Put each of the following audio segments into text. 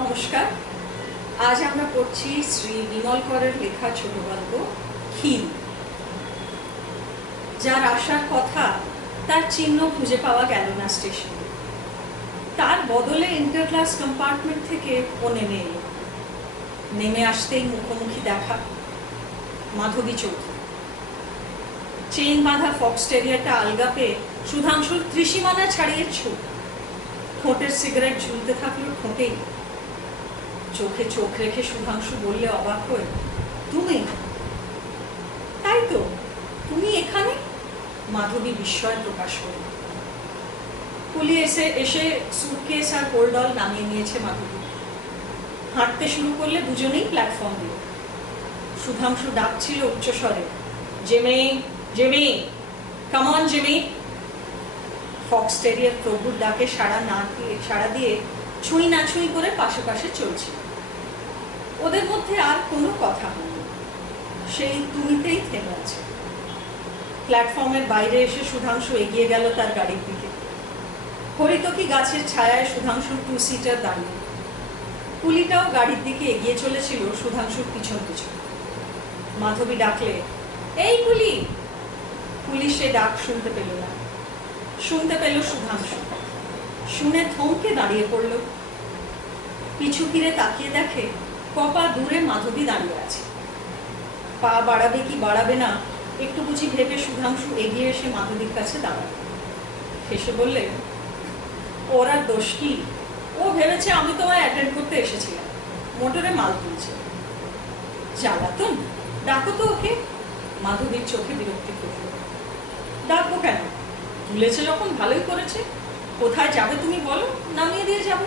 নমস্কার। আজ আমরা পড়ছি শ্রী বিমল করের লেখা ছোট গল্প ক্ষীর। যার আসার কথা তার চিহ্ন খুঁজে পাওয়া গেল না স্টেশনে। তার বদলে ইন্টার ক্লাস কম্পার্টমেন্ট থেকে ও নেমে এলো। নেমে আসতেই মুখোমুখি দেখা মাধবী চৌধুরী। চেইন বাঁধা ফক্স টেরিয়ারটা আলগা পেয়ে সুধাংশুর ত্রিসীমানা ছাড়িয়ে ছুট। ঠোঁটের সিগারেট ঝুলতে থাকলো ঠোঁটেই। চোখে চোখ রেখে সুধাংশু বললে অবাক হয়ে, তুমি? তাই তো, তুমি এখানে? মাধবী বিস্ময় প্রকাশ করল। কুলি এসে সুটকেস আর হোলডল নামিয়ে নিয়েছে মাধবী। হাঁটতে শুরু করলে দুজনেই প্ল্যাটফর্ম দিয়ে। সুধাংশু ডাকছিল উচ্চস্বরে, Jamie Jamie, come on Jamie. Fox terrier প্রভুর ডাকে সাড়া দিয়ে ছুঁই না ছুঁই করে পাশে পাশে চলছিল। ওদের মধ্যে আর কোনো কথা হয়নি, সেই তুমিতেই থেমে আছে। প্ল্যাটফর্মের বাইরে এসে সুধাংশু এগিয়ে গেল তার গাড়ির দিকে। হরিতকি গাছের ছায়ায় সুধাংশুর 2 সিটার দাঁড়িয়ে। কুলিটাও গাড়ির দিকে এগিয়ে চলেছিল সুধাংশুর পিছন পিছন। মাধবী ডাকলে, এই কুলি। কুলি সে ডাক শুনতে পেল না, শুনতে পেল সুধাংশু। শুনে থমকে দাঁড়িয়ে পড়ল। পিছু ফিরে তাকিয়ে দেখে কপা দূরে মাধবী দাঁড়িয়ে আছে। পা বাড়াবে কি বাড়াবে না একটু বুঝি ভেবে সুধাংশু এগিয়ে এসে মাধবীর কাছে দাঁড়ায়। হেসে বললে, ওর আর দোষ কি? ও ভেবেছে আমি তোমায় অ্যাটেন্ড করতে এসেছিলাম, মোটরে মাল তুলছে। জ্বালাতন, ডাকো তো ওকে। মাধবীর চোখে বিরক্তি ফুটল। ডাকবো কেন? তুলেছে যখন ভালোই করেছে। কোথায় যাবে তুমি বলো, নামিয়ে দিয়ে যাব।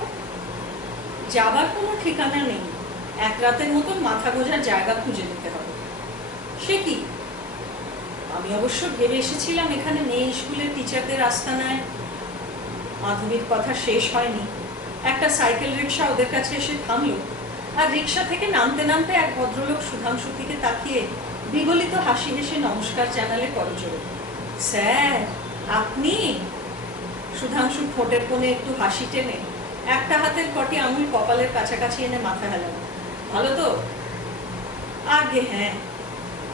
যাবার কোনো ঠিকানা নেই, এক রাতের মতন মাথা গোঁজার জায়গা খুঁজে নিতে হবে। সে কি? আমি অবশ্য ভেবে এসেছিলাম এখানে মেয়ে স্কুলের টিচারদের আস্তানায়। মাধবীর কথা শেষ হয়নি, একটা সাইকেল রিক্সা ওদের কাছে এসে থামলো। আর রিক্সা থেকে নামতে নামতে এক ভদ্রলোক সুধাংশুর দিকে তাকিয়ে বিগলিত হাসি হেসে নমস্কার জানালে করজোড়ে। স্যার, আপনি? সুধাংশু ঠোঁটের কোণে একটু হাসি টেনে একটা হাতের কটি আঙুল কপালের কাছাকাছি এনে মাথা হেলাল। ভালো তো? আগে হ্যাঁ।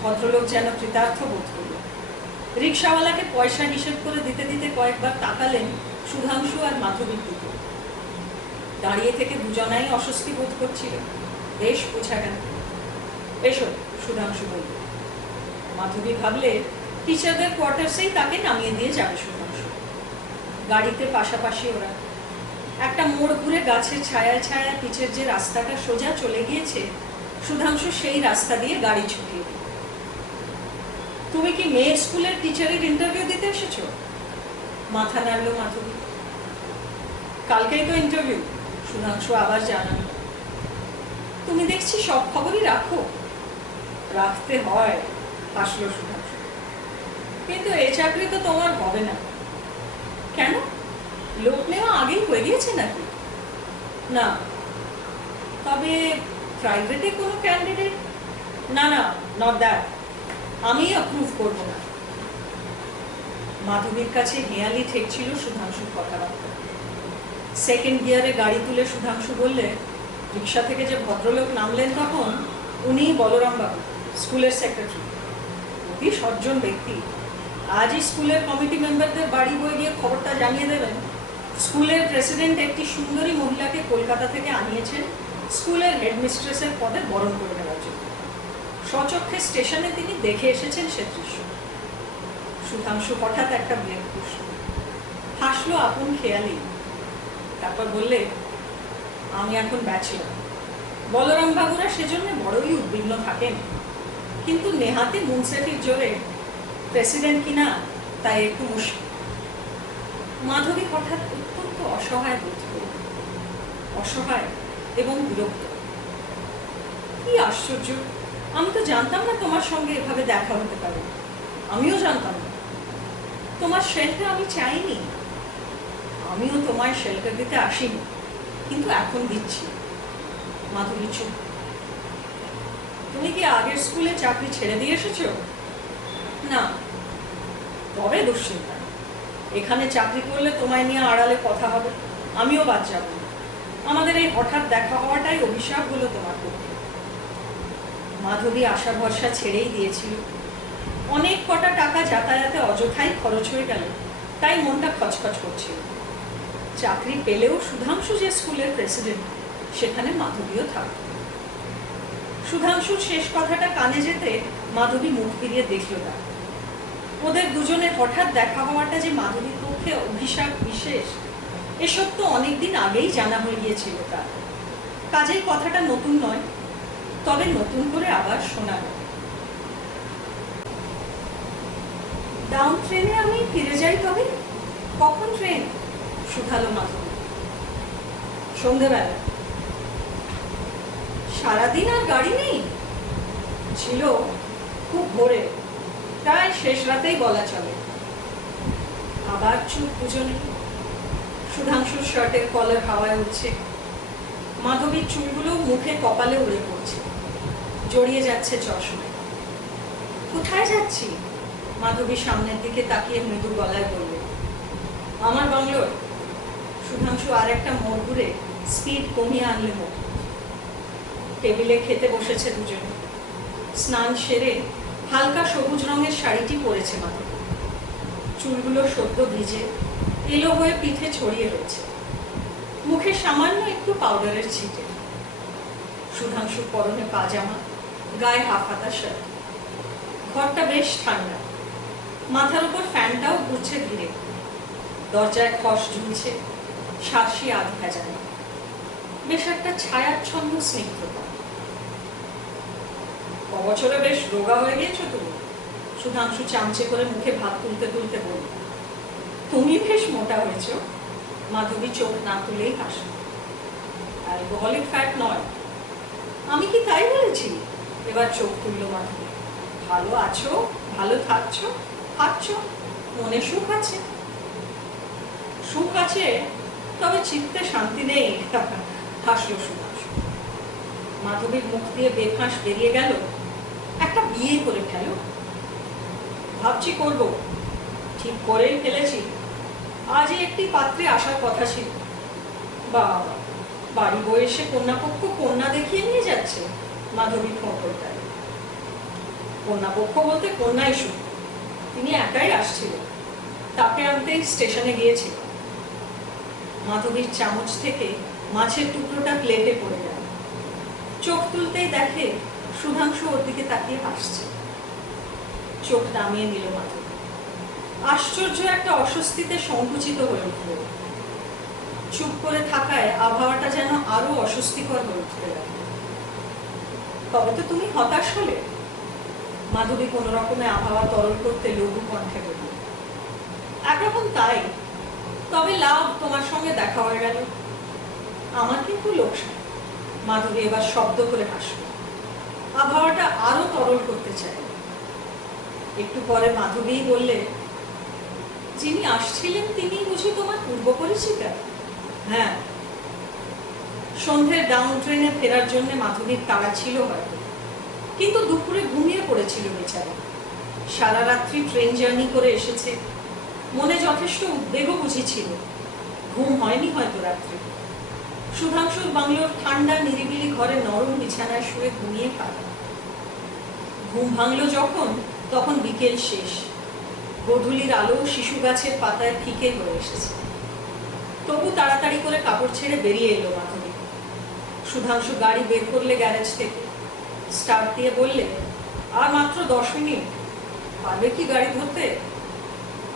ভদ্রলোক যেন কৃতার্থ বোধ করল। রিক্সাওয়ালাকে পয়সা হিসেব করে দিতে দিতে কয়েকবার তাকালেন সুধাংশু আর মাধবীর দিকে। দাঁড়িয়ে থেকে দুজনাই অস্বস্তি বোধ করছিল, বেশ বোঝা গেল। এসো, সুধাংশু বলল। মাধবী ভাবলে টিচারদের কোয়ার্টার্সেই তাকে নামিয়ে দিয়ে যাবে সুধাংশু। গাড়িতে পাশাপাশি ওরা। একটা মোড় ঘুরে গাছের ছায়ায় ছায়ায় পিচের যে রাস্তাটা সোজা চলে গিয়েছে, সুধাংশু সেই রাস্তা দিয়ে গাড়ি ছুটিয়ে দিল। তুমি কি মেয়ের স্কুলের টিচারের ইন্টারভিউ দিতে এসেছো? মাথা নাড়ল মাধবী। কালকেই তো ইন্টারভিউ, সুধাংশু আবার জানাল। তুমি দেখছি সব খবরই রাখো। রাখতে হয়, হাসলো সুধাংশু। কিন্তু এ চাকরি তো তোমার হবে না। কেন? লোক নেওয়া আগেই হয়ে গিয়েছে নাকি? না। তবে প্রাইভেটে কোনো ক্যান্ডিডেট? না না, নট দ্যাট। আমি অ্যাপ্রুভ করব না। মাধবীর কাছে হেয়ালি ঠেকছিল সুধাংশুর কথাবার্তা। সেকেন্ড গিয়ারে গাড়ি তুলে সুধাংশু বললে, রিক্সা থেকে যে ভদ্রলোক নামলেন তখন উনিই বলরাম বাবু, স্কুলের সেক্রেটারি। অতি সজ্জন ব্যক্তি। আজই স্কুলের কমিটি মেম্বারদের বাড়ি বয়ে গিয়ে খবরটা জানিয়ে দেবেন। স্কুলের প্রেসিডেন্ট একটি সুন্দরী মহিলাকে কলকাতা থেকে আনিয়েছেন স্কুলের হেডমিস্ট্রেসের পদে বরণ করে নেওয়ার জন্য। স্বচক্ষে স্টেশনে তিনি দেখে এসেছেন সে দৃশ্য। সুধাংশু হঠাৎ একটা ব্রেক পুষল, হাসলো আপন খেয়ালি। তারপর বললে, আমি এখন ব্যাচেলর। বলরাম বাবুরা সেজন্য বড়ই উদ্বিগ্ন থাকেন, কিন্তু নেহাতি মুন্সেফির জোরে প্রেসিডেন্ট কিনা তাই একটু মুশকিল। মাধবী হঠাৎ অত্যন্ত অসহায় বোধ করল, অসহায় এবং বিরক্ত। কি আশ্চর্য, আমি তো জানতাম না তোমার সঙ্গে এভাবে দেখা হতে পারে। আমিও জানতাম না। তোমার শেল্টার আমি চাইনি। আমিও তোমায় শেল্টার দিতে আসিনি, কিন্তু এখন দিচ্ছি। মাধবী চুপ। তুমি কি আগের স্কুলে চাকরি ছেড়ে দিয়ে এসেছো? না। তবে দুশ্চিন্তা। এখানে চাকরি করলে তোমায় নিয়ে আড়ালে কথা হবে, আমিও বাদ যাব। আমাদের এই হঠাৎ দেখা হওয়াটাই অভিশাপ হলো তোমার পক্ষে। মাধবী আশা ভরসা ছেড়েই দিয়েছিল। অনেক কটা টাকা যাতায়াতে অযথাই খরচ হয়ে গেল, তাই মনটা খচখচ করছিল। চাকরি পেলেও সুধাংশু যে স্কুলের প্রেসিডেন্ট, সেখানে মাধবীও থাকত। সুধাংশুর শেষ কথাটা কানে যেতে মাধবী মুখ ফিরিয়ে দেখল না। ওদের দুজনের হঠাৎ দেখা হওয়াটা যে মাধবীর পক্ষে অভিশাপ বিশেষ, এসব তো অনেকদিন আগেই জানা হয়ে গিয়েছিল তার। কাজেই কথাটা নতুন নয়, তবে নতুন করে আবার শোনাল। ডাউন ট্রেনে আমি ফিরে যাই তবে? কখন ট্রেন? শুধালো মাধবী। সন্ধেবেলা। সারাদিন আর গাড়ি নেই? ছিল, খুব ভোরে, প্রায় শেষ রাতেই বলা চলে। আবার চুপ দুজনে। সুধাংশুর শার্টের কলার হাওয়ায় উঠছে, মাধবীর চুলগুলো মুখে কপালে উড়ে পড়ছে, জড়িয়ে যাচ্ছে চশমায়। কোথায় যাচ্ছি? মাধবী সামনের দিকে তাকিয়ে মৃদু গলায় বলল, আমার বাংলোর। সুধাংশু আর একটা মোড় ঘুরে স্পিড কমিয়ে আনলে মুখ। টেবিলে খেতে বসেছে দুজনে। স্নান সেরে হালকা সবুজ রঙের শাড়িটি পরেছে মাধবী। চুলগুলো সদ্য ভিজে এলো হয়ে পিঠে ছড়িয়ে রয়েছে, মুখে সামান্য একটু পাউডারের ছিটে। সুধাংশু পরনে পাজামা, গায়ে হাফ হাতা শার্ট। ঘরটা বেশ ঠান্ডা, মাথার উপর ফ্যানটাও ঘুরছে ধীরে। দরজায় খস ঝুলছে, শাঁসি আধ ভেজানো। বেশ একটা ছায়াচ্ছন্ন স্নিগ্ধতা। অবছরে বেশ রোগা হয়ে গিয়েছো তুমি, সুধাংশু চামচে করে মুখে ভাত তুলতে তুলতে বলল। তুমি বেশ মোটা হয়েছ। মাধবী চোখ না তুলেই হাসল। অ্যালকোহলিক ফ্যাট নয়। আমি কি তাই বলেছি? এবার চোখ তুলল মাধবী। ভালো আছো, ভালো থাকছো, খাচ্ছ, মনে সুখ আছে? সুখ আছে, তবে চিত্তে শান্তি নেই, হাসলো সুধাংশু। মাধবীর মুখ দিয়ে বেফাঁস বেরিয়ে গেল, একটা বিয়ে করে ফেলো। ভাবছি করব, ঠিক করেই ফেলেছি। আজই একটি পাত্রে আসার কথা ছিল। বাবা, বাড়ি বয়সে কন্যাপক্ষ কন্যা দেখিয়ে নিয়ে যাচ্ছে। মাধবী ঠোঁটায়। কন্যাপক্ষ বলতে কন্যাই শুধু, তিনি একাই আসছিল। তাকে আনতেই স্টেশনে গিয়েছিল। মাধবীর চামচ থেকে মাছের টুকরোটা প্লেটে পড়ে গেল। চোখ তুলতেই দেখে সুধাংশু ওর দিকে তাকিয়ে হাসছে। চোখ নামিয়ে নিল মাধবী। আশ্চর্য একটা অস্বস্তিতে সংকুচিত হয়ে উঠল। চুপ করে থাকায় আবহাওয়াটা যেন আরো অস্বস্তিকর হয়ে উঠতে লাগল। তবে তো তুমি হতাশ হলে? মাধবী কোন রকমে আবহাওয়া তরল করতে লঘু কণ্ঠে বলল। একরকম তাই, তবে লাভ তোমার সঙ্গে দেখা হয়ে গেল। আমার কিন্তু লোকসান। মাধবী এবার শব্দ করে হাসল। আবহাওয়াটা আরো তরল করতে চায়। একটু পরে মাধবী বললে, যিনি আসছিলেন তিনি বুঝি তোমার পূর্ব পরিচিতা? হ্যাঁ। সন্ধ্যের ডাউন ট্রেনে ফেরার জন্য মাধবীর তাড়া ছিল হয়তো, কিন্তু দুপুরে ঘুমিয়ে পড়েছিল বেচারা। সারা রাত্রি ট্রেন জার্নি করে এসেছে, মনে যথেষ্ট উদ্বেগও বুঝেছিল। ঘুম হয়নি হয়তো রাত্রে। সুধাংশুর বাংলোর ঠান্ডা নিরিবিলি ঘরে নরম বিছানায় শুয়ে ঘুমিয়ে কাটা। ঘুম ভাঙল যখন, তখন বিকেল শেষ। গধূলির আলো শিশু গাছের পাতায় ফিকে হয়ে এসেছে। তবু তাড়াতাড়ি করে কাপড় ছেড়ে বেরিয়ে এলো মাধবী। সুধাংশু গাড়ি বের করলে গ্যারেজ থেকে। স্টার্ট দিয়ে বললে, আর মাত্র 10 মিনিট। পারবে কি গাড়ি ধরতে?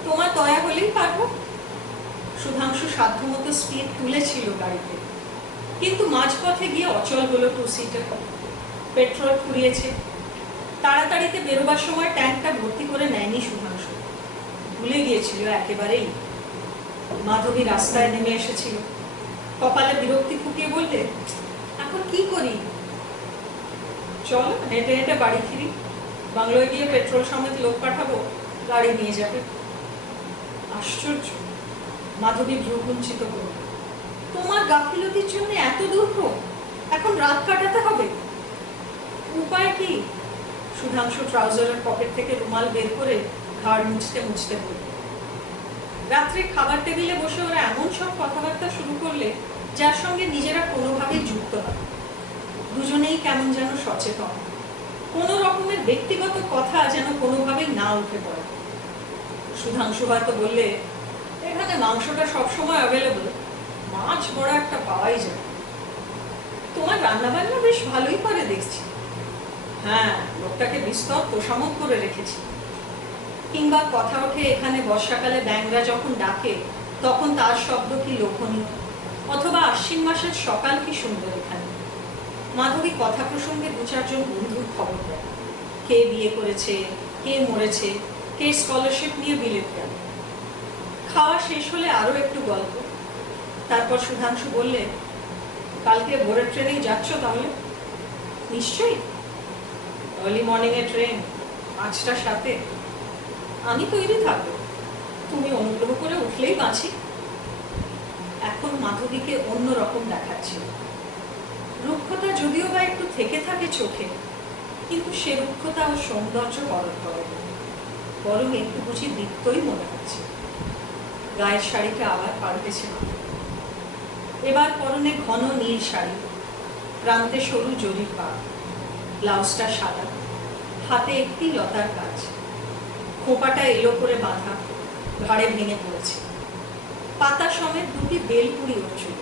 তোমার দয়া হলেই পারবো। সুধাংশু সাধ্যমতো স্পিড তুলেছিল গাড়িতে, কিন্তু মাঝপথে গিয়ে অচল হলো 2 সিটার। পেট্রোল ফুরিয়েছে। তাড়াতাড়িতে বেরোবার সময় ট্যাঙ্কটা ভর্তি করে নেয়নি সুধাংশু। ভুলে গিয়েছিল একেবারেই। মাধবী রাস্তায় নেমে এসেছিল। কপালে বিরক্তি ফুটিয়ে বললে, এখন কি করি? চল হেঁটে হেঁটে বাড়ি ফিরি। বাংলোয় গিয়ে পেট্রোল সমেত লোক পাঠাবো, গাড়ি নিয়ে যাবে। আশ্চর্য। মাধবী ভ্রুকুঞ্চিত করল। তোমার গাফিলতির জন্য এত দুঃখ? এখন রাত কাটাতে হবে? উপায় কি? সুধাংশু ট্রাউজারের পকেট থেকে রুমাল বের করে ঘাড় মুছতে মুছতে বলল। রাত্রে খাবার টেবিলে বসে ওরা এমন সব কথাবার্তা শুরু করলে যার সঙ্গে নিজেরা কোনোভাবেই যুক্ত নয়। দুজনেই কেমন যেন সচেতন, কোনো রকমের ব্যক্তিগত কথা যেন কোনোভাবেই না উঠে পড়ে। সুধাংশু হয়তো বললে, এখানে মাংসটা সবসময় অ্যাভেলেবল, মাছ বড় একটা পাওয়াই যায়। তোমার রান্নাবান্না বেশ ভালোই করে দেখছি। হ্যাঁ, লোকটাকে বিস্তর তোষামত করে রেখেছি। কিংবা কথা ওঠে, এখানে বর্ষাকালে ব্যাঙরা যখন ডাকে তখন তার শব্দ কি লোভনীয়, অথবা আশ্বিন মাসের সকাল কি সুন্দর এখানে। মাধবী কথা প্রসঙ্গে দু চারজন বন্ধুর খবর দেয়, কে বিয়ে করেছে, কে মরেছে, কে স্কলারশিপ নিয়ে বিলেত গেল। খাওয়া শেষ হলে আরো একটু গল্প। তারপর সুধাংশু বললে, কালকে ভোরের ট্রেনেই যাচ্ছ তাহলে? নিশ্চয়ই, আর্লি মর্নিং এ ট্রেন, 5টার সাথে। আমি তৈরি থাকবো, তুমি অনুগ্রহ করে উঠলেই বাঁচি। এখন মাধবীকে অন্যরকম দেখাচ্ছিল। রুক্ষতা যদিও বা একটু থেকে থাকে চোখে, কিন্তু সে রুক্ষতা ও সৌন্দর্য বরণ করে, বরং একটু বুঝি দীপ্তই মনে হচ্ছে। গায়ের শাড়িটা আবার পাল্টেছে মাধবী। এবার পরনে ঘন নীল শাড়ি, প্রান্তে সরু জরির পা, ব্লাউজটা সাদা, হাতে একটি লতার কাজ, খোঁপাটা এলো করে বাঁধা, ঘাড়ে ভেঙে পড়েছে, পাতা সমেত দুটি বেলপুরি উঠছিল।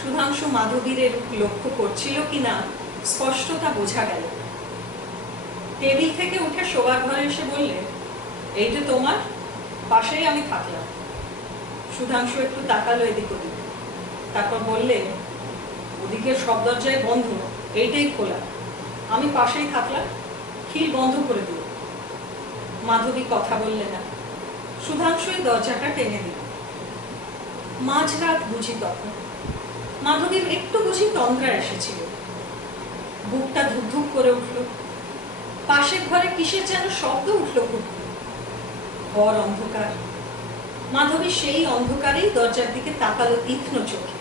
সুধাংশু মাধবীর রূপ লক্ষ্য করছিল কিনা স্পষ্টতা বোঝা গেল। টেবিল থেকে উঠে শোবার ঘরে এসে বললে, এইটা তোমার, পাশেই আমি থাকলাম। সুধাংশু একটু তাকালো এদিক ওদিক, তারপর বললে, ওদিকের সব দরজায় বন্ধ, এইটাই খোলা, আমি পাশেই থাকলাম, খিল বন্ধ করে দিল। মাধবী কথা বললে না। সুধাংশুই দরজাটা টেনে দিল। মাঝরাত বুঝি তখন। মাধবীর একটু বুঝি তন্দ্রা এসেছিল। বুকটা ধুকধুক করে উঠল। পাশের ঘরে কিসের যেন শব্দ উঠল খুব। ঘর অন্ধকার। মাধবী সেই অন্ধকারেই দরজার দিকে তাকালো তীক্ষ্ণ চোখে।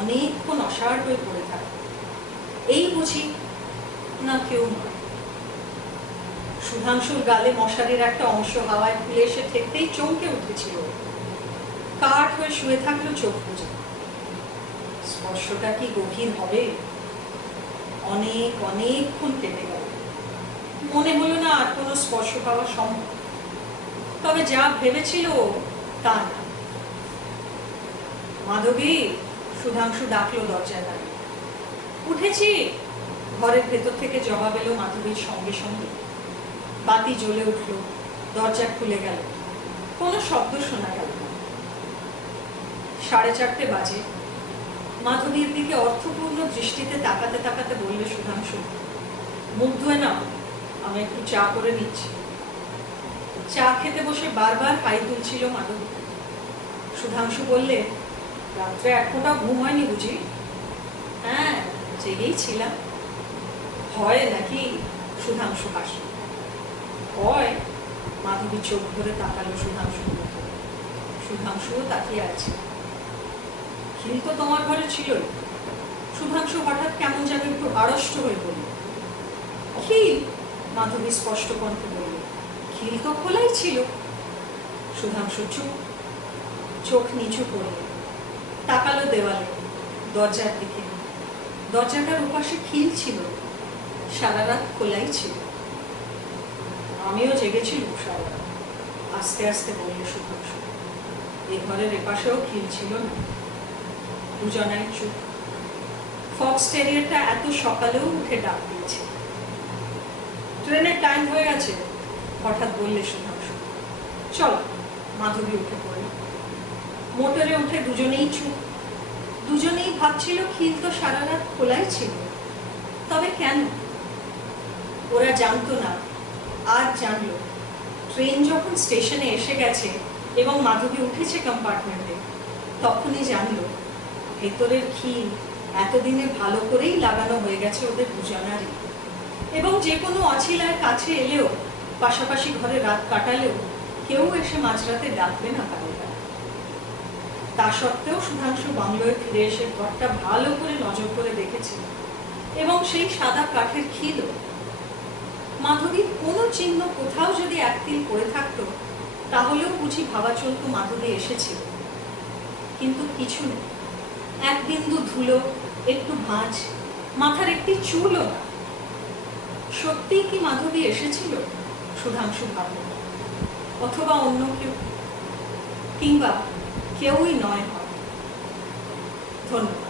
অনেকক্ষণ অসাড় হয়ে পড়ে থাকে। এই বুঝি না কেউ নয়। সুধাংশুর গালে মশারির একটা অংশ হাওয়ায় খুলে এসে ঠেকতেই চমকে উঠেছিল। কাঠ হয়ে শুয়ে থাকলো চোখ বুঝে। স্পর্শটা কি গভীর হবে? অনেক অনেকক্ষণ কেটে গেল। মনে হলো না আর কোনো স্পর্শ পাওয়া সম্ভব। তবে যা ভেবেছিল তা না। মাধবী, সুধাংশু ডাকলো দরজায় দাঁড়িয়ে। উঠেছি, ঘরের ভেতর থেকে জবাব এলো মাধবীর সঙ্গে সঙ্গে। বাতি জ্বলে উঠল, দরজা খুলে গেল, কোনো শব্দ শোনা গেল না। 4:30 বাজে। মাধবীর দিকে অর্থপূর্ণ দৃষ্টিতে তাকাতে তাকাতে বললে সুধাংশু, মুখ ধুয়ে নাও, আমি একটু চা করে নিচ্ছি। চা খেতে বসে বারবার হাই তুলছিল মাধবী। সুধাংশু বললে, রাত্রে এক ফোঁটা ঘুম হয়নি বুঝি? হ্যাঁ, জেগেই ছিলাম। হয় নাকি? সুধাংশু হাসল। হয়? মাধবী চোখ ধরে তাকালো সুধাংশু। সুধাংশুও তাকিয়ে আছে। খিল তো তোমার ঘরে ছিলই। সুধাংশু হঠাৎ কেমন যেন একটু আড়ষ্ট হয়ে পড়ল। খিল? মাধবী স্পষ্ট কণ্ঠে বলল, খিল তো খোলাই ছিল। সুধাংশু চুপ, চোখ নিচু করে তাকালো দেওয়ালে, দরজার দিকে। দরজাটার ওপাশে খিল ছিল, সারা রাত খোলাই ছিল। আমিও জেগেছিল সারা রাত। আস্তে আস্তে বললে সুধাংশু, এ ঘরের এপাশেও খিল ছিল না। দুজনাই চুপ। ফক্স টেরিয়ারটা এত সকালেও উঠে ডাক দিয়েছে। ট্রেনের টাইম হয়ে গেছে, হঠাৎ বললে সুধাংশু। চল। মাধবী উঠে পড়ল। মোটরে উঠে দুজনেই চুপ। দুজনেই ভাবছিল খিল তো সারা রাত খোলাই ছিল, তবে কেন? ওরা জানতো না, আজ জানলো। ট্রেন যখন স্টেশনে এসে গেছে এবং মাধবী উঠেছে কম্পার্টমেন্টে, তখনই জানলো ভেতরের খিল এতদিনে ভালো করেই লাগানো হয়ে গেছে ওদের দুজনারই। এবং যে কোনো অছিলার কাছে এলেও, পাশাপাশি ঘরে রাত কাটালেও, কেউ এসে মাঝরাতে ডাকবে না কারোটা। তা সত্ত্বেও সুধাংশু বাংলোয় ফিরে এসে ঘরটা ভালো করে নজর করে দেখেছে, এবং সেই সাদা কাঠের খিলও। মাধবীর কোনো চিহ্ন কোথাও যদি একতিল পড়ে থাকতো, তাহলেও বুঝি ভাবা চলত মাধবী এসেছিল। কিন্তু কিছু নেই, এক বিন্দু ধুলো, একটু ভাঁজ, মাথার একটি চুলও না। সত্যিই কি মাধবী এসেছিল? সুধাংশু ভাবল। অথবা অন্য কেউ, কিংবা কেউই নয়। ধন্যবাদ।